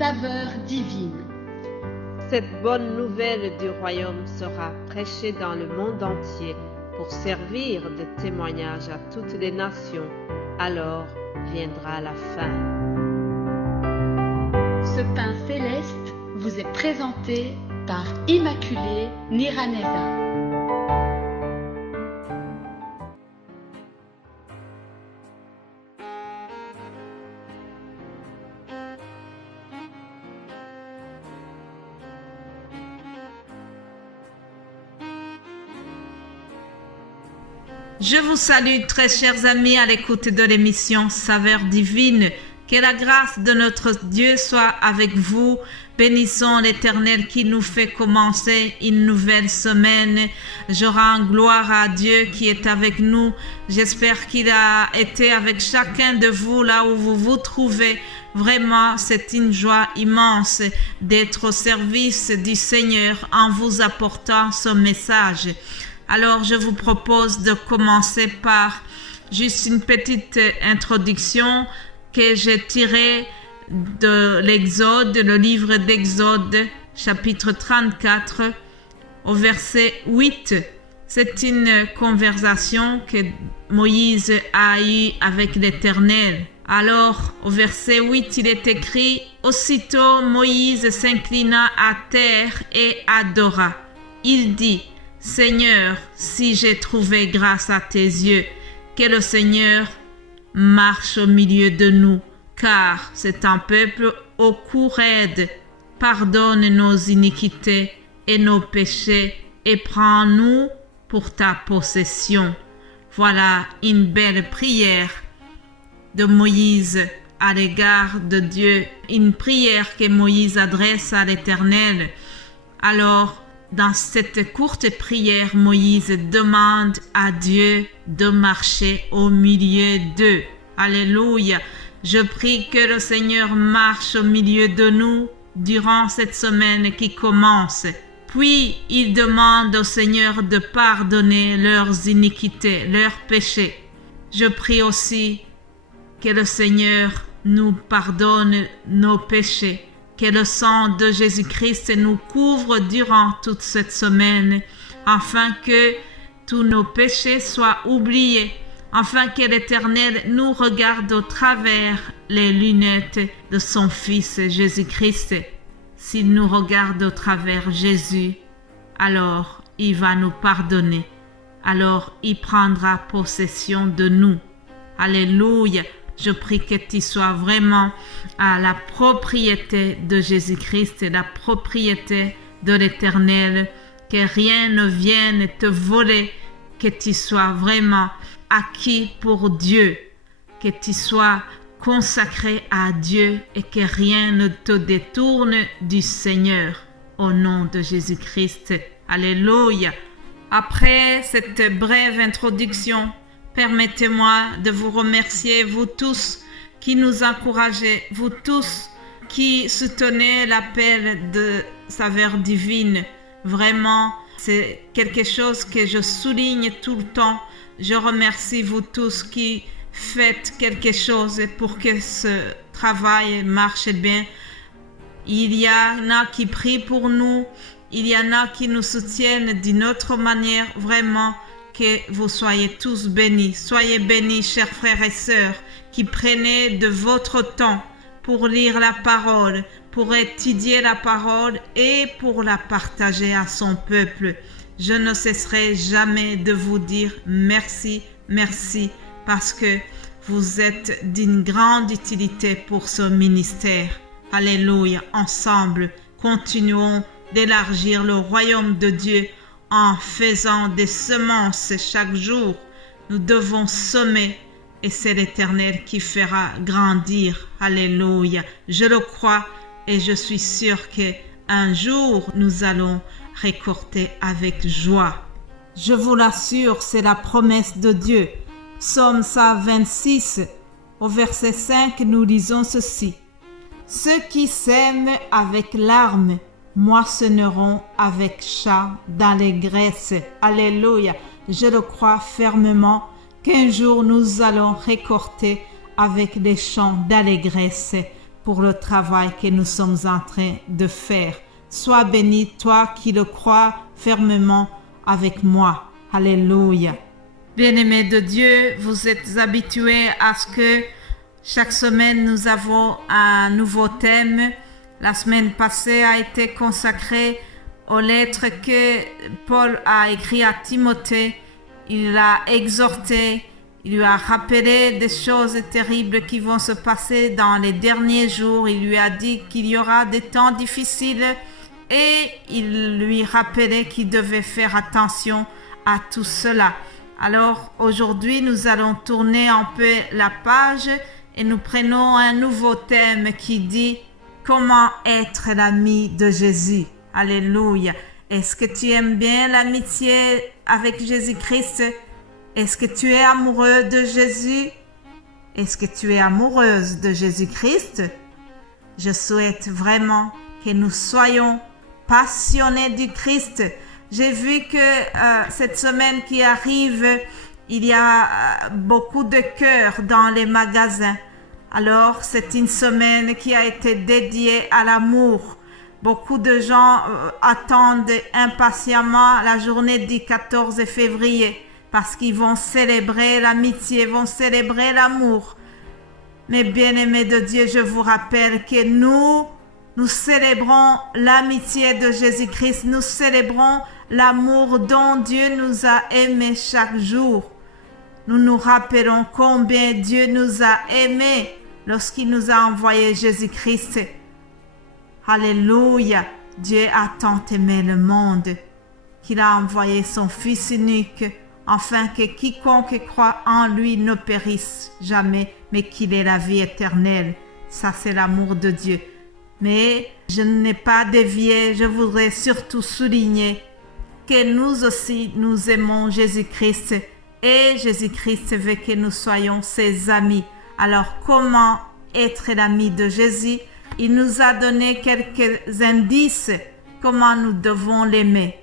saveur divine. Cette bonne nouvelle du royaume sera prêchée dans le monde entier pour servir de témoignage à toutes les nations. Alors viendra la fin. Ce pain céleste vous est présenté par Immaculée Niraneza. Je vous salue très chers amis à l'écoute de l'émission Saveur divine. Que la grâce de notre Dieu soit avec vous. Bénissons l'Éternel qui nous fait commencer une nouvelle semaine. Je rends gloire à Dieu qui est avec nous. J'espère qu'il a été avec chacun de vous là où vous vous trouvez. Vraiment, c'est une joie immense d'être au service du Seigneur en vous apportant ce message. Alors, je vous propose de commencer par juste une petite introduction que j'ai tirée de l'Exode, le livre d'Exode, chapitre 34, au verset 8. C'est une conversation que Moïse a eue avec l'Éternel. Alors, au verset 8, il est écrit « Aussitôt Moïse s'inclina à terre et adora. Il dit « Seigneur, si j'ai trouvé grâce à tes yeux, que le Seigneur marche au milieu de nous, car c'est un peuple au cou raide. Pardonne nos iniquités et nos péchés et prends-nous pour ta possession. » Voilà une belle prière de Moïse à l'égard de Dieu, une prière que Moïse adresse à l'Éternel. Alors, dans cette courte prière, Moïse demande à Dieu de marcher au milieu d'eux. Alléluia. Je prie que le Seigneur marche au milieu de nous durant cette semaine qui commence. Puis, il demande au Seigneur de pardonner leurs iniquités, leurs péchés. Je prie aussi que le Seigneur nous pardonne nos péchés. Que le sang de Jésus-Christ nous couvre durant toute cette semaine, afin que tous nos péchés soient oubliés, afin que l'Éternel nous regarde au travers les lunettes de son Fils Jésus-Christ. S'il nous regarde au travers Jésus, alors il va nous pardonner. Alors il prendra possession de nous. Alléluia. Je prie que tu sois vraiment à la propriété de Jésus-Christ, la propriété de l'Éternel, que rien ne vienne te voler, que tu sois vraiment acquis pour Dieu, que tu sois consacré à Dieu et que rien ne te détourne du Seigneur. Au nom de Jésus-Christ. Alléluia. Après cette brève introduction, permettez-moi de vous remercier, vous tous qui nous encouragez, vous tous qui soutenez l'appel de Saveur divine. Vraiment, c'est quelque chose que je souligne tout le temps. Je remercie vous tous qui faites quelque chose pour que ce travail marche bien. Il y en a qui prient pour nous, il y en a qui nous soutiennent d'une autre manière, vraiment. Que vous soyez tous bénis. Soyez bénis, chers frères et sœurs, qui prenez de votre temps pour lire la parole, pour étudier la parole et pour la partager à son peuple. Je ne cesserai jamais de vous dire merci, merci, parce que vous êtes d'une grande utilité pour ce ministère. Alléluia. Ensemble, continuons d'élargir le royaume de Dieu en faisant des semences chaque jour. Nous devons semer et c'est l'Éternel qui fera grandir. Alléluia. Je le crois et je suis sûr qu'un jour nous allons récolter avec joie. Je vous l'assure, c'est la promesse de Dieu. Psaume 126, au verset 5, nous lisons ceci. Ceux qui sèment avec larmes moissonneront avec chant d'allégresse. Alléluia. Je le crois fermement qu'un jour nous allons récolter avec des chants d'allégresse pour le travail que nous sommes en train de faire. Sois béni, toi qui le crois fermement avec moi. Alléluia. Bien-aimés de Dieu, vous êtes habitués à ce que chaque semaine nous avons un nouveau thème. La semaine passée a été consacrée aux lettres que Paul a écrites à Timothée. Il l'a exhorté, il lui a rappelé des choses terribles qui vont se passer dans les derniers jours. Il lui a dit qu'il y aura des temps difficiles et il lui rappelait qu'il devait faire attention à tout cela. Alors aujourd'hui, nous allons tourner un peu la page et nous prenons un nouveau thème qui dit « Comment être l'ami de Jésus ?» Alléluia. Est-ce que tu aimes bien l'amitié avec Jésus-Christ? Est-ce que tu es amoureux de Jésus? Est-ce que tu es amoureuse de Jésus-Christ? Je souhaite vraiment que nous soyons passionnés du Christ. J'ai vu que cette semaine qui arrive, il y a beaucoup de cœurs dans les magasins. Alors, c'est une semaine qui a été dédiée à l'amour. Beaucoup de gens attendent impatiemment la journée du 14 février parce qu'ils vont célébrer l'amitié, vont célébrer l'amour. Mais bien-aimés de Dieu, je vous rappelle que nous célébrons l'amitié de Jésus-Christ. Nous célébrons l'amour dont Dieu nous a aimés chaque jour. Nous nous rappelons combien Dieu nous a aimés lorsqu'il nous a envoyé Jésus-Christ. Alléluia. Dieu a tant aimé le monde qu'il a envoyé son Fils unique afin que quiconque croit en lui ne périsse jamais, mais qu'il ait la vie éternelle. Ça, c'est l'amour de Dieu. Mais je n'ai pas dévié, je voudrais surtout souligner que nous aussi, nous aimons Jésus-Christ et Jésus-Christ veut que nous soyons ses amis. Alors, comment être l'ami de Jésus? Il nous a donné quelques indices comment nous devons l'aimer.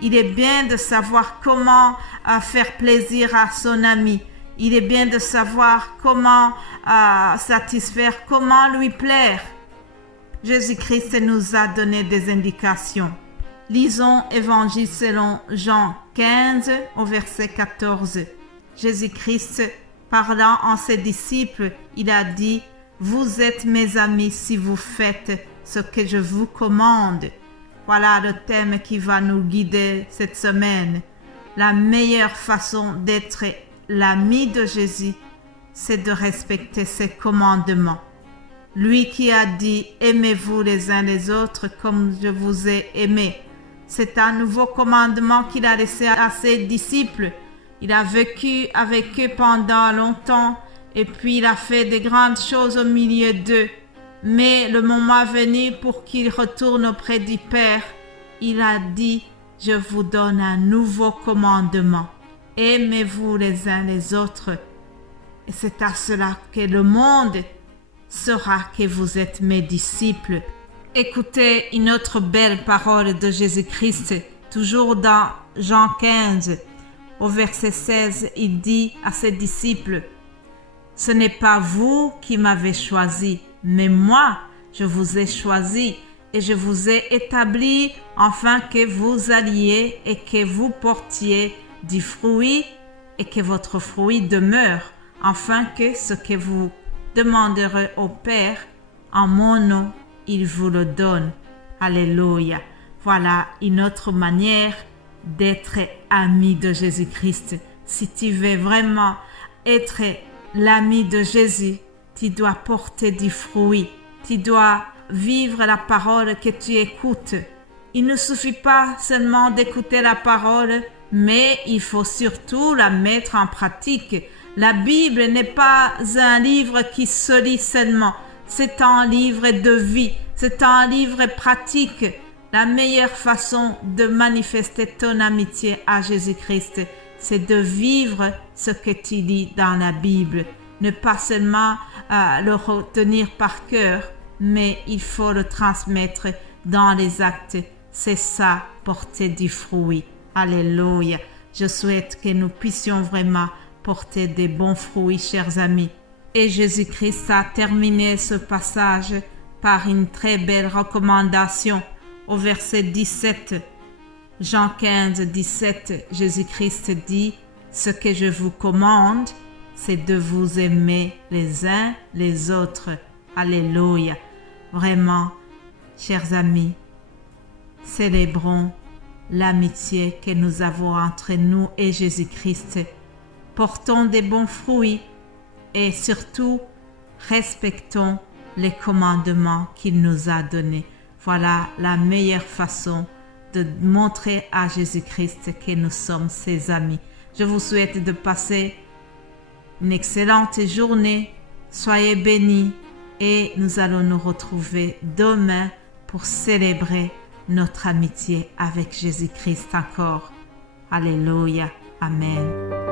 Il est bien de savoir comment faire plaisir à son ami. Il est bien de savoir comment satisfaire, comment lui plaire. Jésus-Christ nous a donné des indications. Lisons Évangile selon Jean 15 au verset 14. Jésus-Christ, parlant en ses disciples, il a dit: « Vous êtes mes amis si vous faites ce que je vous commande. » Voilà le thème qui va nous guider cette semaine. La meilleure façon d'être l'ami de Jésus, c'est de respecter ses commandements. Lui qui a dit « Aimez-vous les uns les autres comme je vous ai aimé ». C'est un nouveau commandement qu'il a laissé à ses disciples. Il a vécu avec eux pendant longtemps et puis il a fait de grandes choses au milieu d'eux. Mais le moment venu pour qu'il retourne auprès du Père, il a dit « Je vous donne un nouveau commandement. Aimez-vous les uns les autres. » Et c'est à cela que le monde saura que vous êtes mes disciples. Écoutez une autre belle parole de Jésus-Christ, toujours dans Jean 15, au verset 16, il dit à ses disciples: « Ce n'est pas vous qui m'avez choisi, mais moi, je vous ai choisi et je vous ai établi afin que vous alliez et que vous portiez du fruit et que votre fruit demeure, afin que ce que vous demanderez au Père en mon nom, il vous le donne. » Alléluia. Voilà une autre manière d'être ami de Jésus-Christ. Si tu veux vraiment être l'ami de Jésus, tu dois porter du fruit. Tu dois vivre la parole que tu écoutes. Il ne suffit pas seulement d'écouter la parole, mais il faut surtout la mettre en pratique. La Bible n'est pas un livre qui se lit seulement. C'est un livre de vie. C'est un livre pratique. La meilleure façon de manifester ton amitié à Jésus-Christ, c'est de vivre ce que tu lis dans la Bible. Ne pas seulement le retenir par cœur, mais il faut le transmettre dans les actes. C'est ça, porter du fruit. Alléluia. Je souhaite que nous puissions vraiment porter des bons fruits, chers amis. Et Jésus-Christ a terminé ce passage par une très belle recommandation au verset 17. Jean 15, 17, Jésus-Christ dit « Ce que je vous commande, c'est de vous aimer les uns les autres. » Alléluia. Vraiment, chers amis, célébrons l'amitié que nous avons entre nous et Jésus-Christ. Portons des bons fruits et surtout, respectons les commandements qu'il nous a donnés. Voilà la meilleure façon de montrer à Jésus-Christ que nous sommes ses amis. Je vous souhaite de passer une excellente journée. Soyez bénis et nous allons nous retrouver demain pour célébrer notre amitié avec Jésus-Christ encore. Alléluia. Amen.